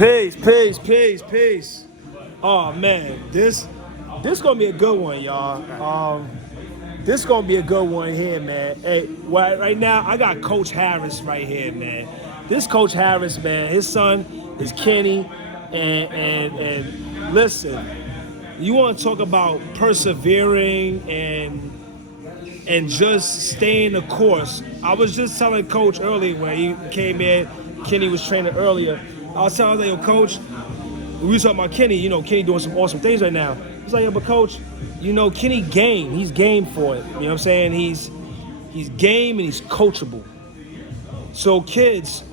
Peace. Oh man, this gonna be a good one, y'all. This gonna be a good one here, man. Hey, right now I got Coach Harris right here, man. This Coach Harris, man, his son is Kenny, and listen, you want to talk about persevering and just staying the course. I was just telling Coach earlier when he came in, Kenny was training earlier. I was telling him, yo, Coach, we were talking about Kenny, Kenny doing some awesome things right now. He's like, yeah, but Coach, Kenny game. He's game for it. You know what I'm saying? He's game and he's coachable. So kids,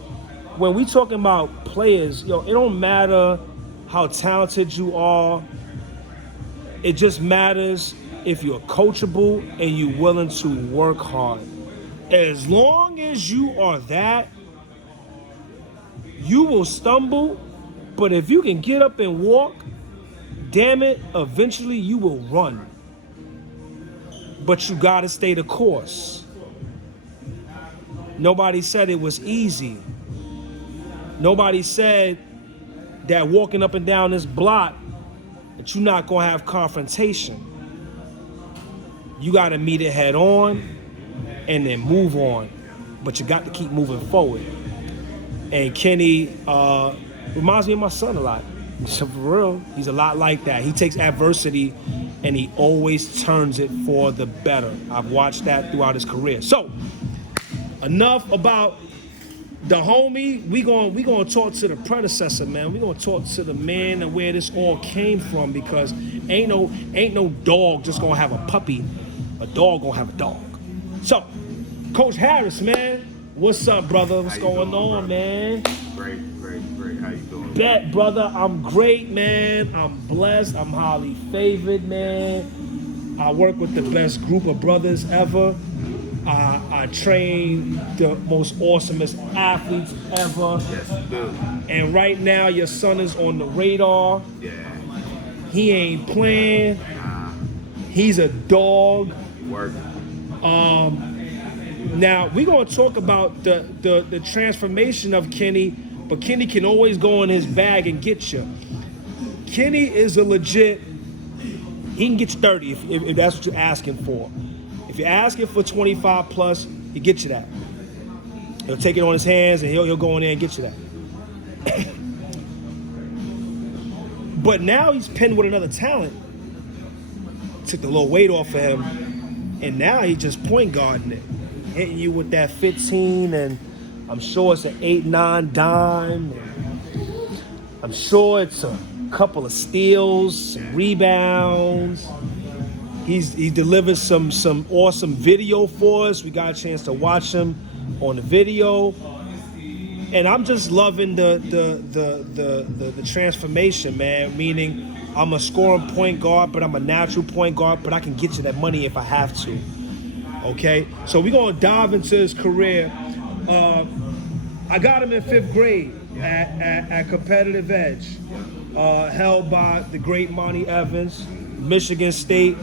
when we talking about players, it don't matter how talented you are. It just matters if you're coachable and you're willing to work hard. As long as you are that, you will stumble, but if you can get up and walk, damn it, eventually you will run. But you gotta stay the course. Nobody said it was easy. Nobody said that walking up and down this block that you're not gonna have confrontation. You gotta meet it head on and then move on. But you got to keep moving forward. And Kenny reminds me of my son a lot. So for real, he's a lot like that. He takes adversity and he always turns it for the better. I've watched that throughout his career. So, enough about the homie. We gonna talk to the predecessor, man. We gonna talk to the man and where this all came from, because ain't no dog just gonna have a puppy. A dog gonna have a dog. So, Coach Harris, man, what's up, brother? What's going on, man? Great. How you doing? Bet, brother. I'm great, man. I'm blessed. I'm highly favored, man. I work with the best group of brothers ever. I train the most awesomest athletes ever. Yes, you do. And right now, your son is on the radar. Yeah. He ain't playing. He's a dog. Work. Now, we're going to talk about the transformation of Kenny, but Kenny can always go in his bag and get you. Kenny is a legit, he can get you 30 if that's what you're asking for. If you're asking for 25 plus, he get you that. He'll take it on his hands and he'll go in there and get you that. But now he's pinned with another talent. Took the little weight off of him, and now he's just point guarding it. Hitting you with that 15, and I'm sure it's an 8-9 dime. I'm sure it's a couple of steals, some rebounds. He delivered some awesome video for us. We got a chance to watch him on the video, and I'm just loving the transformation, man. Meaning, I'm a scoring point guard, but I'm a natural point guard, but I can get you that money if I have to. Okay, so we're gonna dive into his career. I got him in 5th grade at Competitive Edge, held by the great Monty Evans, Michigan State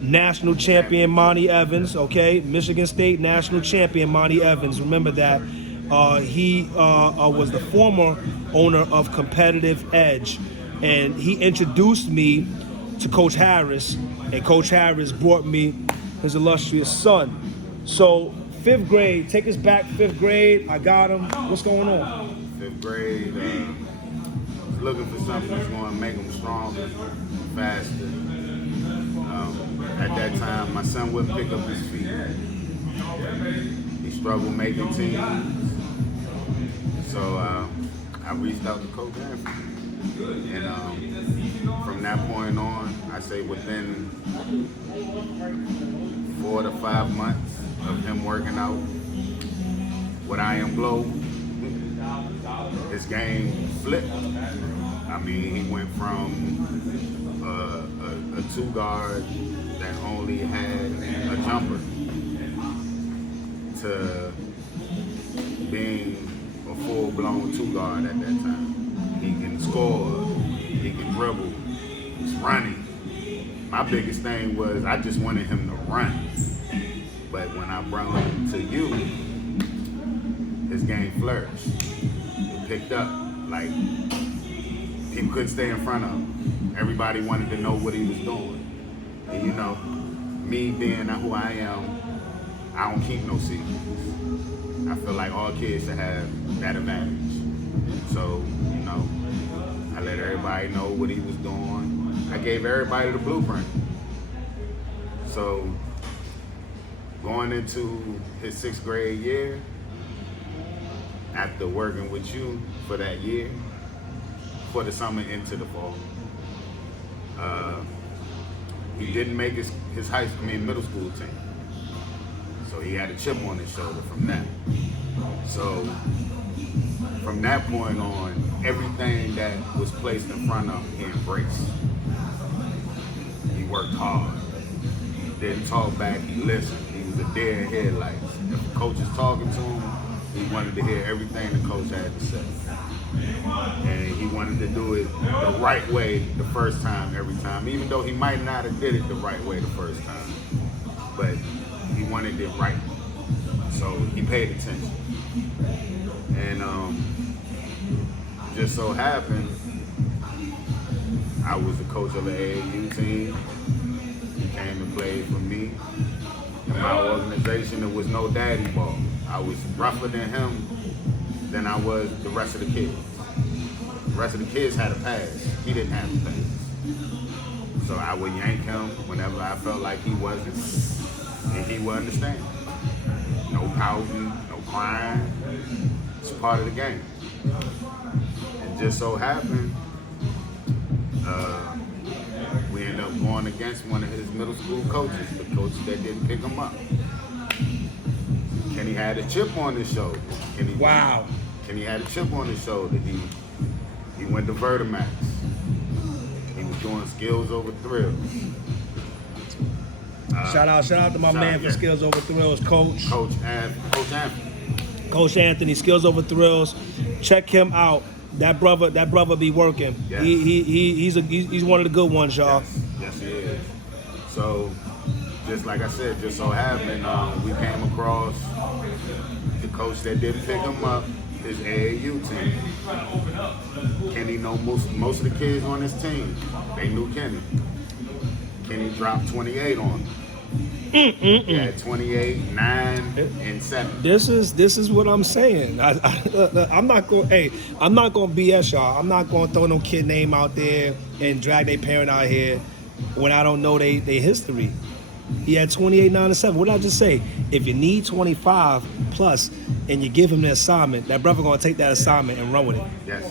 national champion Monty Evans. Okay, Michigan State national champion Monty Evans. Remember that. He was the former owner of Competitive Edge, and he introduced me to Coach Harris, and Coach Harris brought me his illustrious son. So 5th grade, take us back 5th grade. I got him. What's going on? 5th grade, looking for something that's going to make him stronger, faster. At that time, my son wouldn't pick up his feet. He struggled making teams. So I reached out to Coach Harris. And from that point on, I say within 4 to 5 months of him working out with I Am Glow, his game flipped. I mean, he went from a 2 guard that only had a jumper to being a full-blown 2 guard at that time. He can score, he can dribble, he's running. My biggest thing was I just wanted him to run. But when I brought him to you, his game flourished. It picked up. Like, people couldn't stay in front of him. Everybody wanted to know what he was doing. And you know, me being who I am, I don't keep no secrets. I feel like all kids should have that advantage. So, you know, I let everybody know what he was doing. I gave everybody the blueprint. So, going into his 6th grade year, after working with you for that year, for the summer into the fall, he didn't make his middle school team. So he had a chip on his shoulder from that. So from that point on, everything that was placed in front of him, he embraced. He worked hard. He didn't talk back, he listened. He was a deer in headlights. If the coach is talking to him, he wanted to hear everything the coach had to say. And he wanted to do it the right way the first time, every time, even though he might not have did it the right way the first time. But he wanted it right. So he paid attention. And just so happened, I was the coach of the AAU team. He came and played for me. In my organization, there was no daddy ball. I was rougher than him than I was the rest of the kids. The rest of the kids had a pass. He didn't have a pass. So I would yank him whenever I felt like he wasn't, and he would understand. No pouting, no crying. It's part of the game. It just so happened, we ended up going against one of his middle school coaches, the coach that didn't pick him up. Kenny had a chip on his shoulder. Kenny had a chip on his shoulder. He went to Vertimax. He was doing skills over thrills. Shout out to my man for Skills Over Thrills, Coach. Coach Anthony. Coach Anthony, Skills Over Thrills. Check him out. That brother be working. Yes. He's one of the good ones, y'all. Yes, he is. So, just like I said, just so happened, we came across the coach that didn't pick him up, his AAU team. Kenny know most of the kids on his team. They knew Kenny. Kenny dropped 28 on him. He had 28, 9, and 7. This is what I'm saying. I'm not going BS y'all. I'm not going to throw no kid name out there and drag their parent out here when I don't know their history. He had 28, 9, and 7. What did I just say? If you need 25 plus and you give him the assignment, that brother going to take that assignment and run with it. Yes.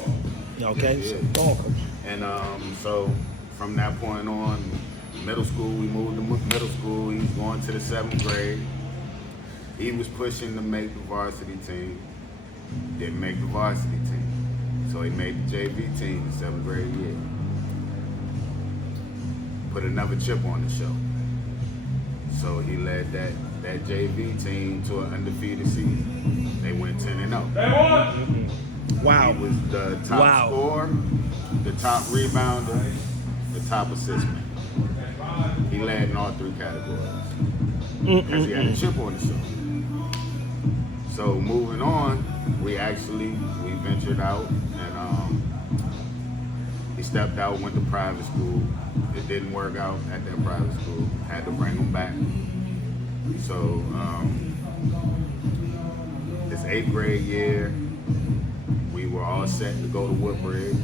Okay? Yes, So, go on, Coach. And so from that point on, middle school, we moved to middle school. He's going to the 7th grade. He was pushing to make the varsity team. Didn't make the varsity team. So he made the JV team the 7th grade year. Put another chip on the show. So he led that JV team to an undefeated season. They went 10-0. Wow. He was the top scorer, the top rebounder, the top assist man. He led in all 3 categories because he had a chip on his shoulder. So moving on, we ventured out and he stepped out, went to private school. It didn't work out at that private school. Had to bring him back. So his 8th grade year, we were all set to go to Woodbridge.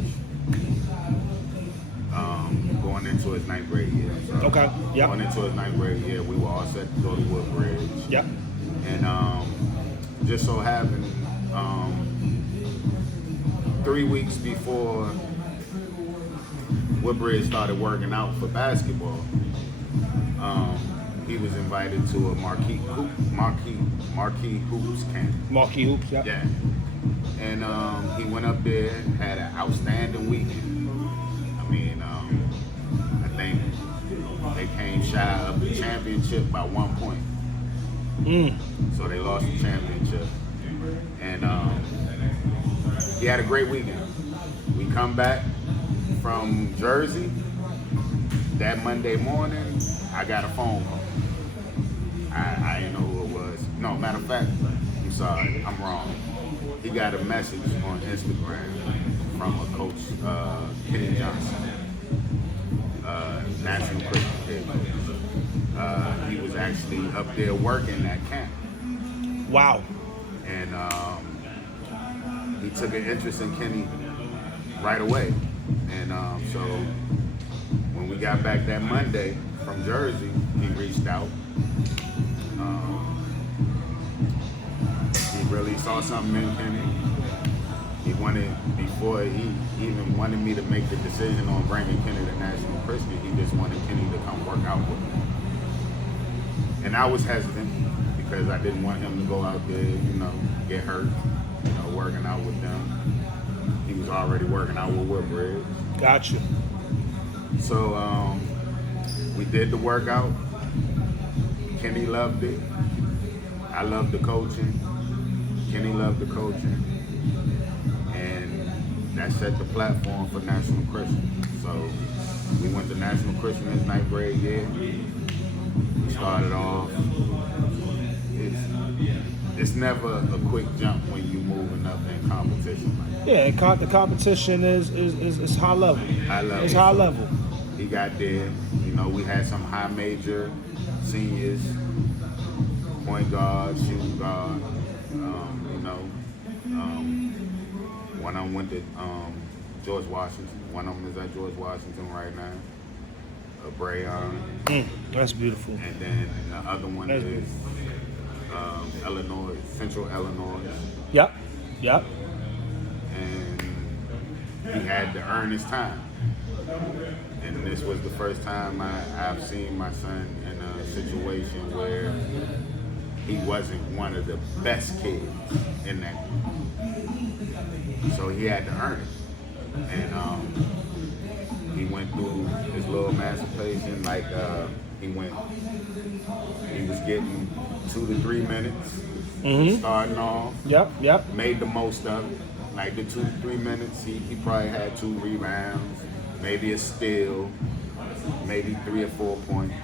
Going into his 9th grade year. Okay. Yep. Going into his 9th grade year, we were all set to go to Woodbridge. Yep. And just so happened, 3 weeks before Woodbridge started working out for basketball, he was invited to a Marquee Hoops camp. Marquee Hoops, yep. Yeah. And he went up there, had an outstanding weekend. I mean, I think they came shy of the championship by 1 point. So they lost the championship. And he had a great weekend. We come back from Jersey. That Monday morning, I got a phone call. I didn't know who it was. No, matter of fact, I'm sorry, I'm wrong. He got a message on Instagram up there working at camp. Wow. And he took an interest in Kenny right away. And so when we got back that Monday from Jersey, he reached out. He really saw something in Kenny. He wanted, before he even wanted me to make the decision on bringing Kenny to National Christian, he just wanted Kenny to come work out with me. And I was hesitant because I didn't want him to go out there, get hurt, working out with them. He was already working out with Woodbridge. Gotcha. So we did the workout. Kenny loved it. I loved the coaching. Kenny loved the coaching. And that set the platform for National Christian. So we went to National Christian his 9th grade year. We started off. It's never a quick jump when you're moving up in competition like that. Yeah, the competition is high level. High level. It's high level. He got there. We had some high major seniors, point guard, shooting guard. One of them went to George Washington. One of them is at George Washington right now. Brayon. That's beautiful. And then the other one That's is Illinois, Central Illinois. Yep. And he had to earn his time. And this was the first time I've seen my son in a situation where he wasn't one of the best kids in that. So he had to earn it. And he went through his little emancipation, like he was getting 2 to 3 minutes starting off. Yep. Made the most of it. Like the 2 to 3 minutes, he probably had 2 rebounds, maybe a steal, maybe 3 or 4 points.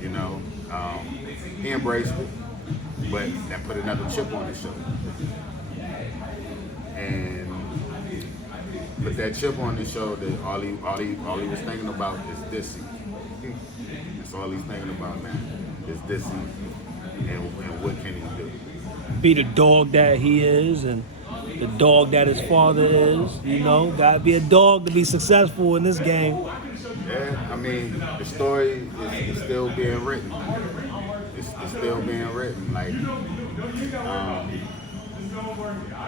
He embraced it, but that put another chip on his shoulder. And put that chip on his shoulder, all he was thinking about is this season. That's all he's thinking about now, is this season. And what can he do? Be the dog that he is and the dog that his father is. Gotta be a dog to be successful in this game. Yeah, I mean, the story is still being written. It's still being written. Like,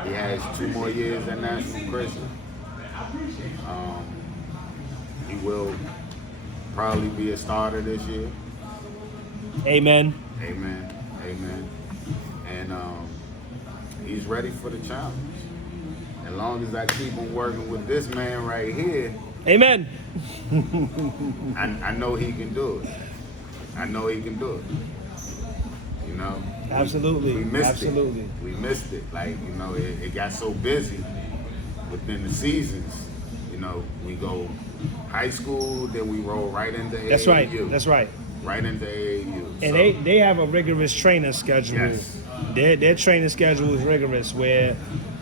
he has 2 more years at National Christian. He will probably be a starter this year. Amen. And he's ready for the challenge. As long as I keep on working with this man right here, Amen. I know he can do it. Absolutely. We missed Absolutely. it. We missed it. Like, it got so busy within the seasons. We go high school, then we roll right into AAU. That's right. Right into AAU. And they have a rigorous training schedule. Yes. Their training schedule is rigorous, where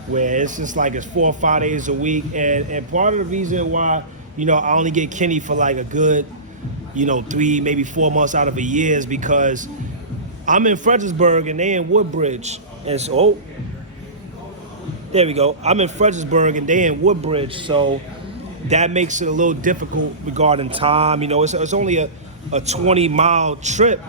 it's just like it's 4 or 5 days a week. And part of the reason why, I only get Kenny for like a good, 3, maybe 4 months out of a year is because I'm in Fredericksburg and they in Woodbridge. And so, there we go. I'm in Fredericksburg and they in Woodbridge. So that makes it a little difficult regarding time. It's only a 20-mile trip,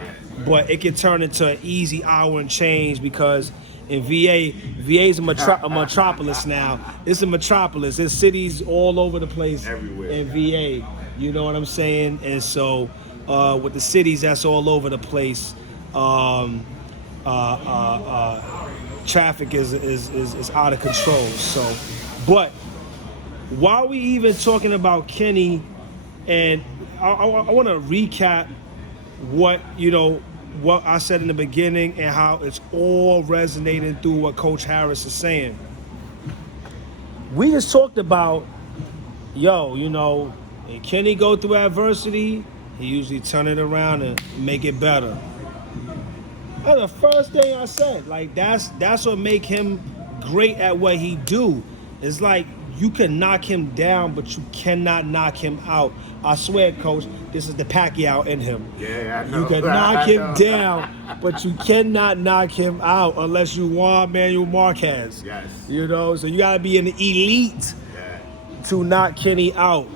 but it can turn into an easy hour and change because in VA's a metropolis now. It's a metropolis. There's cities all over the place. Everywhere. In VA. You know what I'm saying? And so with the cities that's all over the place, traffic is out of control. So, but while we even talking about Kenny, and I want to recap what I said in the beginning and how it's all resonating through what Coach Harris is saying. We just talked about, when Kenny go through adversity, he usually turn it around and make it better. That's the first thing I said. Like that's what make him great at what he do. It's like You can knock him down, but you cannot knock him out. I swear, Coach, this is the Pacquiao in him. Yeah, I know. You can knock him down, but you cannot knock him out unless you Juan Manuel Marquez. Yes. You know, so you got to be an elite to knock Kenny out.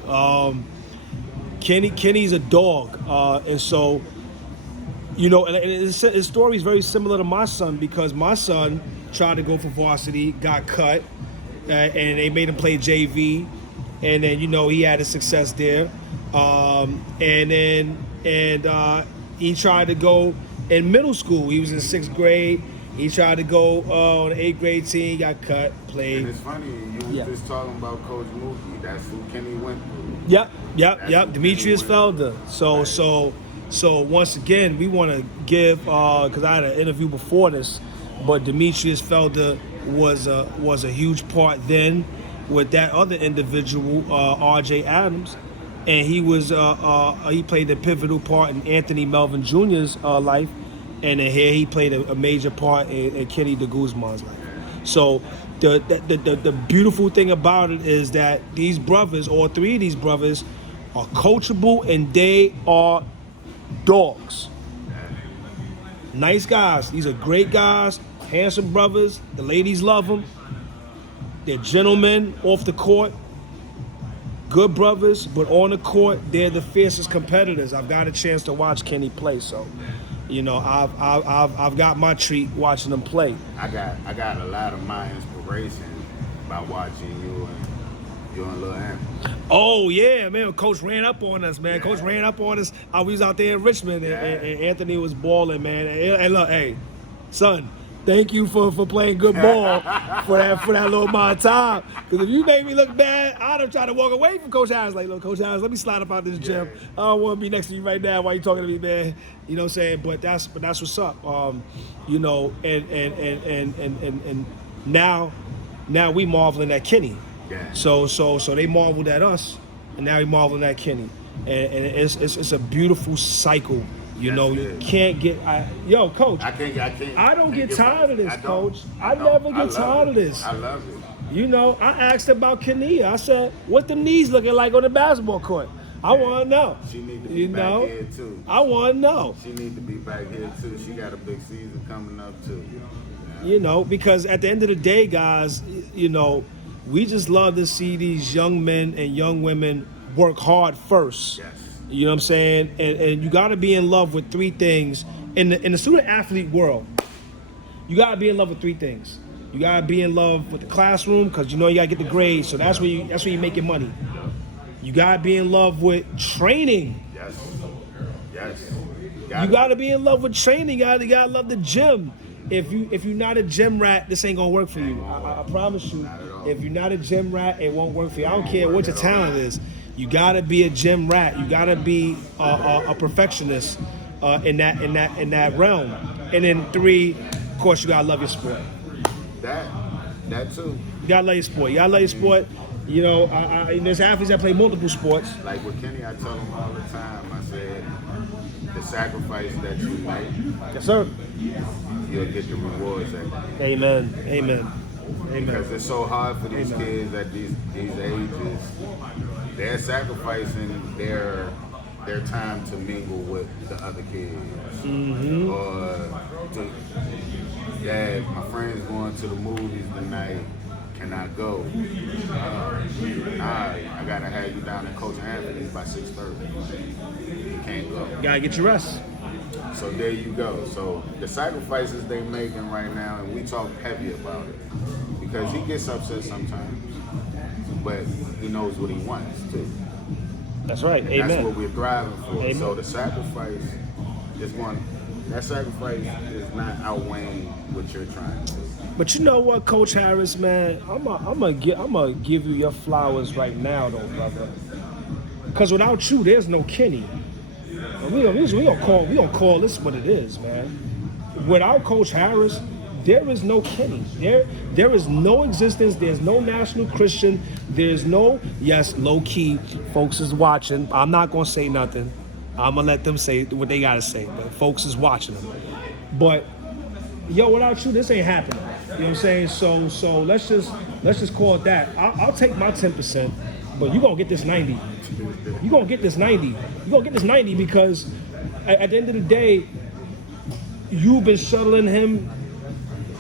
Kenny's a dog, and so, you know, and his story is very similar to my son, because my son tried to go for varsity, got cut, and they made him play JV, and then, you know, he had a success there, and he tried to go in middle school. He was in 6th grade. He tried to go on the 8th grade team, got cut, played. And it's funny, you were just talking about Coach Mookie. That's who Kenny went through. Yep. Demetrius Felder. So once again, we want to give, because I had an interview before this, but Demetrius Felder was a huge part then with that other individual, R.J. Adams, and he played a pivotal part in Anthony Melvin Jr.'s life, and then here he played a major part in Kenny DeGuzman's life. So the beautiful thing about it is that these brothers, all three of these brothers, are coachable, and they are dogs. Nice guys. These are great guys, handsome brothers. The ladies love them. They're gentlemen off the court. Good brothers, but on the court, they're the fiercest competitors. I've got a chance to watch Kenny play, so, you know, I've got my treat watching them play. I got a lot of my inspiration by watching you and Lil Ant. Oh yeah, man! Coach ran up on us, man. Yeah. Coach ran up on us. We was out there in Richmond, and Anthony was balling, man. And look, hey, son, thank you for playing good ball for that little amount of time. Because if you make me look bad, I'd have tried to walk away from Coach Harris. Like, look, Coach Harris, let me slide up out this gym. I don't want to be next to you right now while you talking to me, man. You know what I'm saying? But that's what's up. You know, and now we marveling at Kenny. Yeah. So they marveled at us, and now we marveling at Kenny, and it's a beautiful cycle. You know, you can't get. Coach. I don't get tired of this, Coach. I never get tired of this. I love it. You know, I asked about Kenia. I said, "What the knees looking like on the basketball court?" I want to know. She need to be back here too. I want to know. She need to be back here too. She got a big season coming up too. You know, because at the end of the day, guys, you know, we just love to see these young men and young women work hard first. Yes. You know what I'm saying? And you got to be in love with three things. In the student athlete world, you got to be in love with three things. You got to be in love with the classroom, because you know you got to get the grades, so that's where you make your money. You got to be in love with training. Yes. You got to be in love with training. You got to love the gym. If you're not a gym rat, this ain't gonna work for you. I promise you. If you're not a gym rat, it won't work for you. I don't care what your talent is. You gotta be a gym rat. You gotta be a perfectionist in that realm. And then 3, of course, you gotta love your sport. That too. You gotta love your sport. You gotta love your sport. You know, there's athletes that play multiple sports. Like with Kenny, I tell him all the time. I said, the sacrifice that you make. Yes, sir. You'll get the rewards at it. Amen. Because it's so hard for these kids at these ages. They're sacrificing their time to mingle with the other kids. Mm-hmm. Or Dad, my friend's going to the movies tonight. Can I go? I gotta have you down at Coach Anthony's by 6:30. You can't go. Gotta get your rest. So there you go. So the sacrifices they making right now, and we talk heavy about it, because he gets upset sometimes, but he knows what he wants too. That's right. And Amen. that's what we're thriving for. Amen. So the sacrifice is that sacrifice is not outweighing what you're trying to do. But you know what, Coach Harris, man, I'm gonna give you your flowers right now, though, brother. Because without you, there's no Kenny. We gonna call this what it is, man. Without Coach Harris, there is no Kenny. There is no existence. There's no National Christian. There's no, yes, low key, folks is watching. I'm not gonna say nothing. I'm gonna let them say what they gotta say. But folks is watching them. But yo, without you, this ain't happening. what I'm saying? So let's just call it that. I'll take my 10%, but you're gonna get this 90. You're gonna get this 90. You're gonna get this 90 because at the end of the day, you've been shuttling him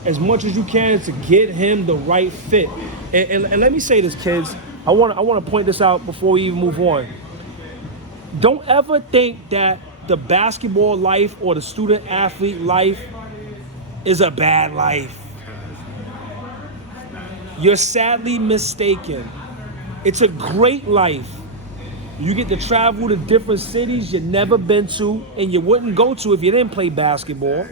as much as you can to get him the right fit. And let me say this, kids. I want to point this out before we even move on. Don't ever think that the basketball life or the student athlete life is a bad life. You're sadly mistaken. It's a great life. You get to travel to different cities you've never been to and you wouldn't go to if you didn't play basketball.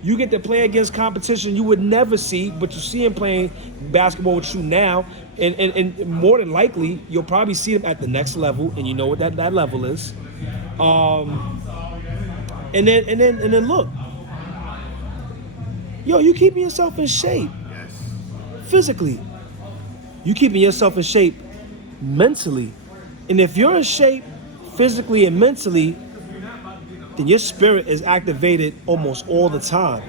You get to play against competition you would never see, but you see him playing basketball with you now, and more than likely, you'll probably see him at the next level, and you know what that level is. And then look, yo, you keeping yourself in shape. Yes. Physically. You keeping yourself in shape mentally. And if you're in shape physically and mentally, then your spirit is activated almost all the time.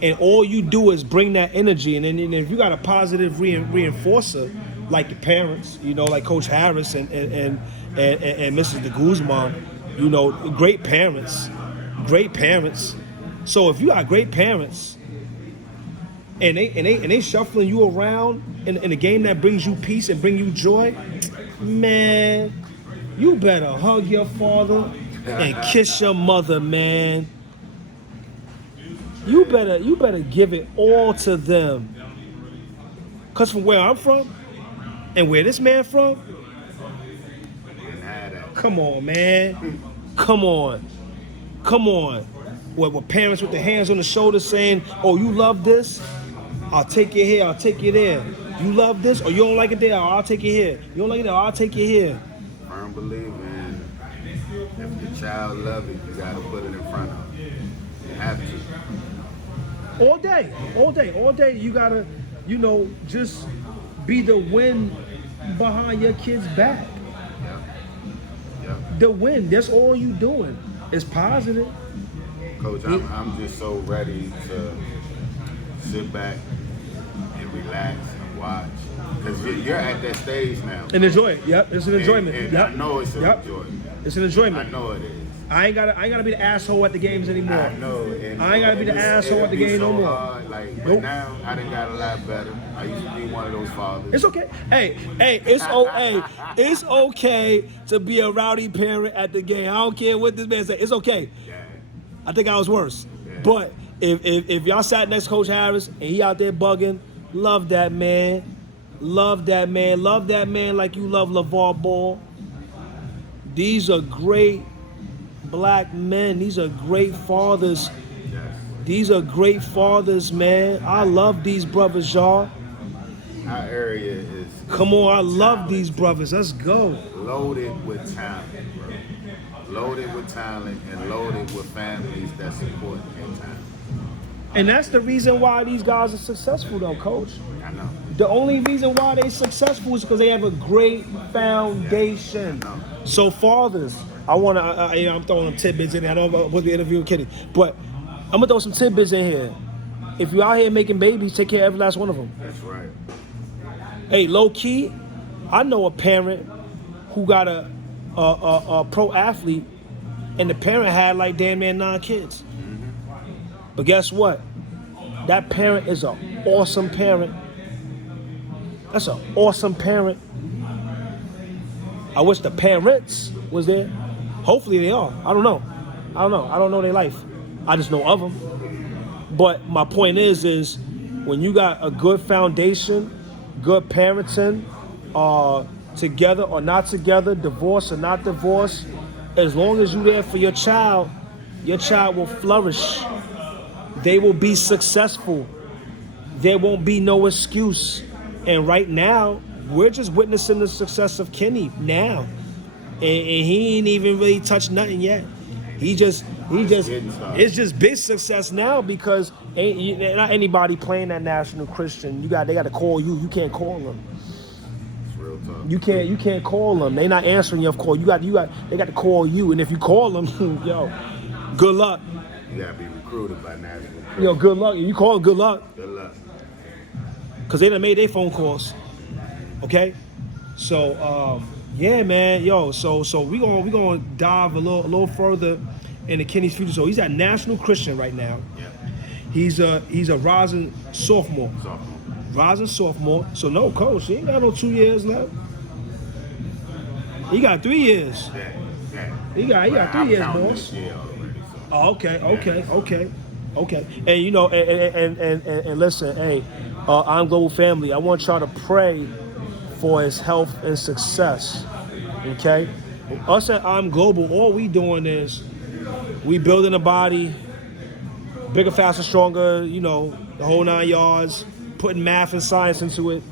And all you do is bring that energy. And then if you got a positive reinforcer, like your parents, you know, like Coach Harris and Mrs. DeGuzman, you know, great parents. So if you got great parents and they shuffling you around in a game that brings you peace and bring you joy, man, you better hug your father and kiss your mother, man. You better give it all to them. Cause from where I'm from and where this man from, come on, man. Come on. With parents with their hands on the shoulder saying, oh, you love this? I'll take you here, I'll take you there. You love this? Or you don't like it there? I'll take you here. You don't like it there? I'll take you here. Firm believer in if the child loves it, you gotta put it in front of them. You have to. All day, you gotta, you know, just be the wind behind your kid's back. Yep. The wind, that's all you doing. It's positive. Coach, I'm just so ready to sit back and relax and watch. Because you're at that stage now. And enjoy it. Yep, it's an enjoyment. And yep. I know it's an enjoyment. It's an enjoyment. I know it is. I ain't gotta be the asshole at the games anymore. I know. I ain't gotta be the asshole at the game no more. Hard, but now I done got a lot better. I used to be one of those fathers. It's okay. Hey, it's okay to be a rowdy parent at the game. I don't care what this man say. It's okay. Yeah. I think I was worse. Yeah. But if y'all sat next to Coach Harris and he out there bugging, love that man. Love that man. Love that man like you love LeVar Ball. These are great black men. These are great fathers. Yes. These are great fathers, man. I love these brothers, y'all. Our area is Come on, I love these brothers. Let's go. loaded with talent, bro. Loaded with talent and loaded with families that support their talent. And that's the reason why these guys are successful, though, Coach. I know. The only reason why they're successful is because they have a great foundation. I know. So, fathers, I'm throwing them tidbits in there. I know I'm supposed to be interviewing Kitty, but I'm going to throw some tidbits in here. If you're out here making babies, take care of every last one of them. That's right. Hey, low key, I know a parent who got a pro athlete, and the parent had like damn near 9 kids. But guess what? That parent is an awesome parent. That's an awesome parent. I wish the parents was there. Hopefully they are. I don't know. I don't know their life. I just know of them. But my point is when you got a good foundation, good parenting, together or not together, divorce or not divorce, as long as you're there for your child will flourish. They will be successful. There won't be no excuse. And right now, we're just witnessing the success of Kenny now. And he ain't even really touched nothing yet. It's just big success now because not anybody playing that National Christian. They got to call you. You can't call them. It's real tough. You can't call them. They not answering your call. They got to call you. And if you call them, yo, good luck. You gotta be recruited by national. You know, good luck. You call it good luck. Good luck. Because they done made their phone calls. Okay? So, yeah, man. Yo, so we gonna dive a little further into Kenny's future. So he's at National Christian right now. Yeah. He's a rising sophomore. Rising sophomore. So no, coach, he ain't got no 2 years left. He got 3 years. Yeah. He got 3 years, boss. Oh, okay. And you know, and listen, hey, I'm Global Family. I want y'all to pray for his health and success. Okay? Us at I'm Global, all we doing is we building a body, bigger, faster, stronger, you know, the whole 9 yards, putting math and science into it.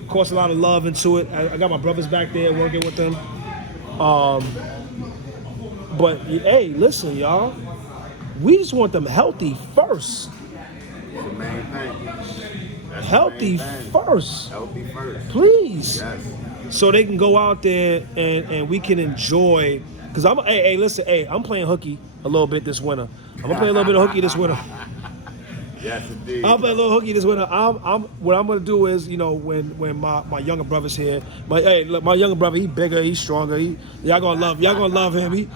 Of course, a lot of love into it. I got my brothers back there working with them. But hey, listen, y'all. We just want them healthy first. That's the main thing. Healthy first. Healthy first. Please. Yes. So they can go out there and we can enjoy. Because I'm playing hooky a little bit this winter. I'm gonna play a little bit of hooky this winter. Yes, indeed. I'll play a little hooky this winter. What I'm gonna do is, you know, when my younger brother's here, my younger brother, he bigger, he's stronger. Y'all gonna love him.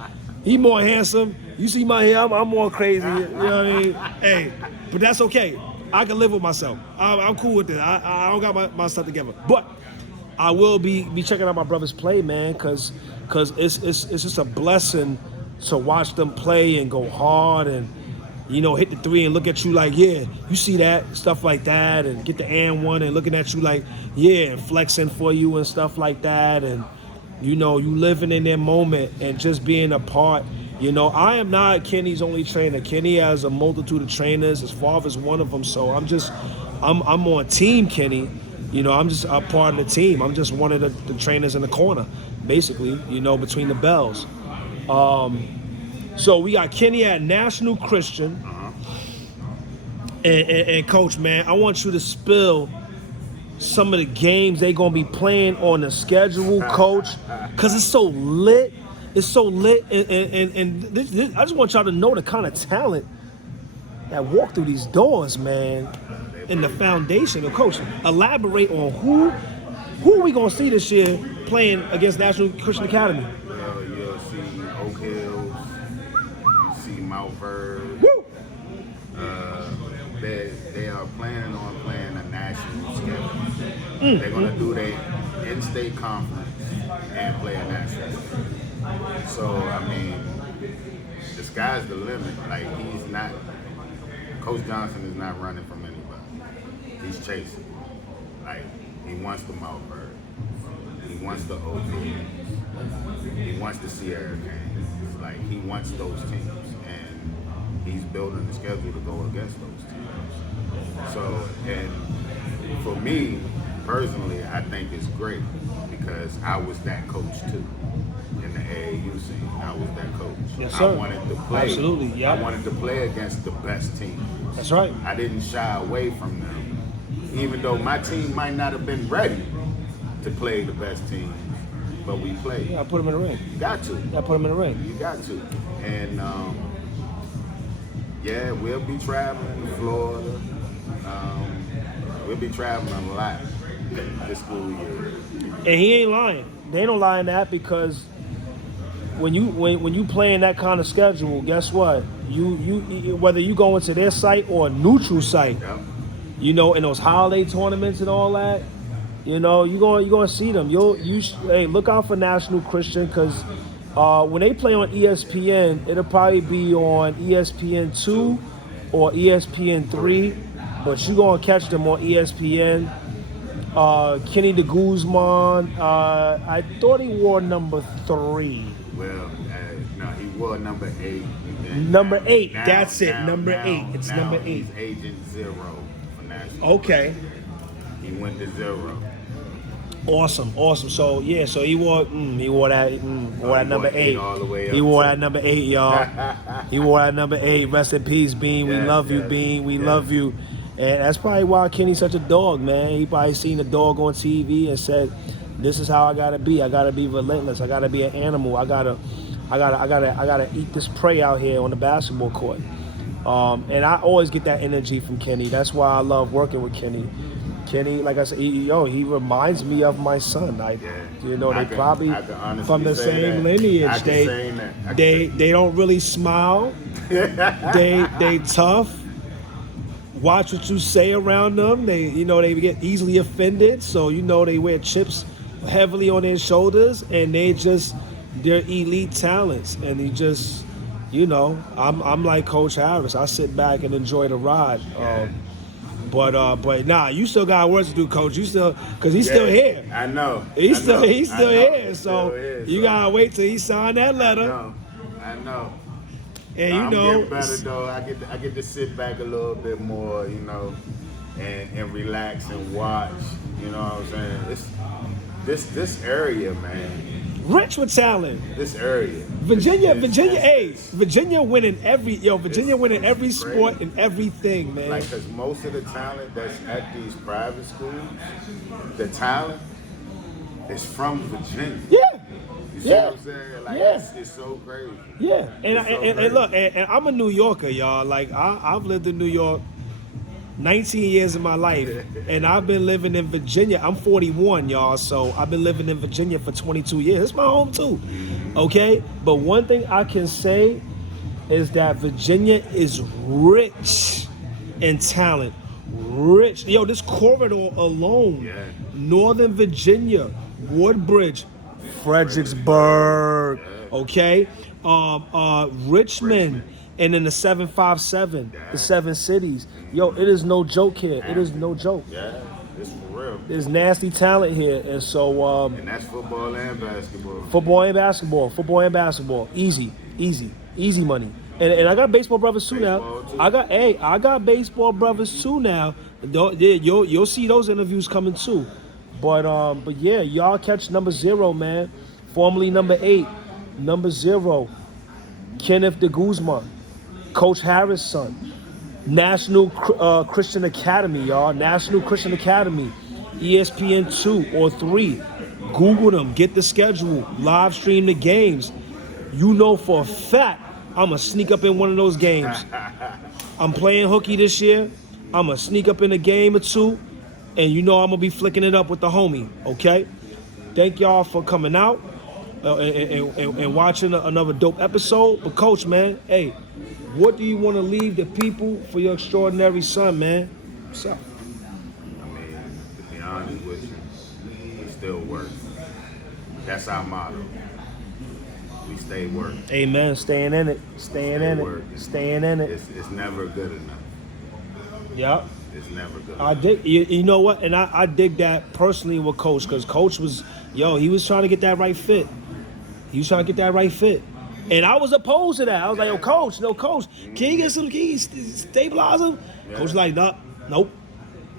He more handsome. You see my hair, I'm more crazy. You know what I mean? Hey, but that's okay. I can live with myself. I'm cool with it. I don't got my stuff together. But I will be checking out my brothers play, man, cause it's just a blessing to watch them play and go hard and, you know, hit the three and look at you like, yeah, you see that, stuff like that, and get the and one and looking at you like, yeah, and flexing for you and stuff like that, and, you know, you living in their moment and just being a part. You know, I am not Kenny's only trainer. Kenny has a multitude of trainers. His father's one of them, so I'm on Team Kenny. You know, I'm just a part of the team. I'm just one of the trainers in the corner, basically, you know, between the bells. So we got Kenny at National Christian. And Coach, man, I want you to spill some of the games they gonna be playing on the schedule, Coach, because it's so lit. It's so lit, and this, I just want y'all to know the kind of talent that walk through these doors, man, and the foundation. And Coach, elaborate on who are we gonna see this year playing against National Christian Academy? Well, you'll see Oak Hills, you see Mount Verb. Woo! They are planning on playing a national schedule. They're gonna do their in-state conference and play a national. So I mean, the sky's the limit. Like Coach Johnson is not running from anybody. He's chasing. Like he wants the Mount Verb. He wants the Oak Hills. He wants the Sierra Canes. Like he wants those teams, and he's building the schedule to go against those teams. So, and for me personally, I think it's great because I was that coach too. In the AAU scene, I was that coach. Yes, sir. I wanted to play. Absolutely, yeah. I wanted to play against the best teams. That's right. I didn't shy away from them, even though my team might not have been ready to play the best teams, but we played. Yeah, I put them in the ring. You got to. Yeah, I put them in the ring. You got to. And yeah, we'll be traveling to Florida. We'll be traveling a lot this school year. And he ain't lying. They don't lie in that because when you playing that kind of schedule, guess what? You whether you go into their site or a neutral site, Yep. you know, in those holiday tournaments and all that, you know, you gonna see them. Hey, look out for National Christian because when they play on ESPN, it'll probably be on ESPN2 or ESPN3, but you gonna catch them on ESPN. Kenny DeGuzman, I thought he wore number 3. Well, no, he wore number 8. Number 8, that's it. Number 8. It's now number 8. He's Agent 0 for National. Okay. He went to 0. Awesome. So yeah, so he wore that number 8. All the way up He wore to- that number 8, y'all. He wore that number 8. Rest in peace, Bean. We Yes, love you, yes, Bean. We yes. love you. And that's probably why Kenny's such a dog, man. He probably seen the dog on TV and said, "This is how I gotta be. I gotta be relentless. I gotta be an animal. I gotta eat this prey out here on the basketball court." And I always get that energy from Kenny. That's why I love working with Kenny. Kenny, like I said, he reminds me of my son. Like, you know, they probably from the same lineage. They don't really smile. they tough. Watch what you say around them. They get easily offended. So they wear chips heavily on their shoulders, and they're elite talents. And I'm like Coach Harris. I sit back and enjoy the ride. But nah, you still got work to do, Coach. You still, because he's still here. I know. He's still here. So you gotta wait till he sign that letter. I know. And I'm getting better though. I get to sit back a little bit more, and relax and watch. You know what I'm saying? It's this area, man. Rich with talent. This area. Virginia winning every sport and everything, man. Like, because most of the talent that's at these private schools, the talent is from Virginia. Yeah. You see what I'm saying? Like, it's so crazy. Yeah. And look, and I'm a New Yorker, y'all. Like, I've lived in New York 19 years of my life, and I've been living in Virginia. I'm 41, y'all, so I've been living in Virginia for 22 years. It's my home too, okay? But one thing I can say is that Virginia is rich in talent. Rich. Yo, this corridor alone, Northern Virginia, Woodbridge, Fredericksburg, okay? Richmond, and then the 757, the 7 cities. Yo, it is no joke here. It is no joke. Yeah, it's for real. There's nasty talent here, and so. And that's football and basketball. Football and basketball. Easy money. And I got baseball brothers too now. I got baseball brothers too now. You'll see those interviews coming too. But yeah, y'all catch number 0, man. Formerly number 8, number 0, Kenneth DeGuzman, Coach Harris' son. National Christian Academy, y'all. National Christian Academy. ESPN 2 or 3. Google them. Get the schedule. Live stream the games. You know for a fact I'm going to sneak up in one of those games. I'm playing hooky this year. I'm going to sneak up in a game or two. And I'm going to be flicking it up with the homie. Okay? Thank y'all for coming out and watching another dope episode. But Coach, man, hey, what do you want to leave the people for your extraordinary son, man? What's up? I mean, to be honest with you, we still work. That's our motto. We stay working. Amen. Staying in it. Staying in it. It's never good enough. Yep. It's never good enough. I dig. You know what? And I dig that personally with Coach, because Coach was, he was trying to get that right fit. And I was opposed to that. I was like, Coach, can you get some keys, stabilize him? Yeah. Coach like, nope.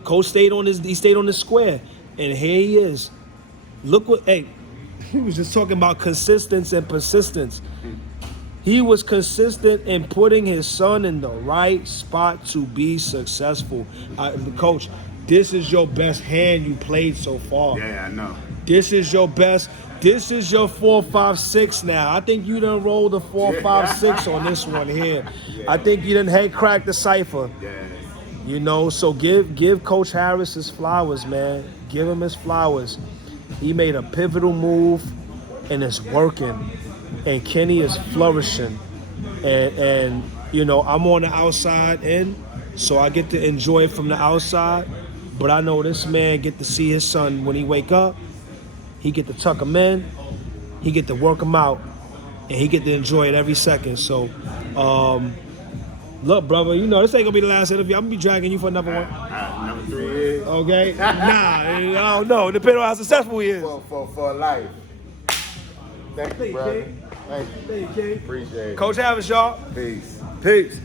Coach stayed on this square. And here he is. Look what, he was just talking about consistency and persistence. He was consistent in putting his son in the right spot to be successful. Coach, this is your best hand you played so far. Yeah, I know. This is your best. This is your 4-5-6 now. I think you done rolled the 4-5-6 on this one here. Yeah. I think you done head cracked the cipher. Yeah. So give Coach Harris his flowers, man. Give him his flowers. He made a pivotal move, and it's working. And Kenny is flourishing. And I'm on the outside end, so I get to enjoy it from the outside. But I know this man get to see his son when he wake up. He get to tuck him in, he get to work him out, and he get to enjoy it every second. So, look, brother, this ain't gonna be the last interview. I'm gonna be dragging you for another one. Number 3 is? Okay? Nah, I don't know. Depending on how successful he is. For life. Thank you, brother. Thank you. King. Appreciate it. Coach Harris, y'all. Peace. Peace.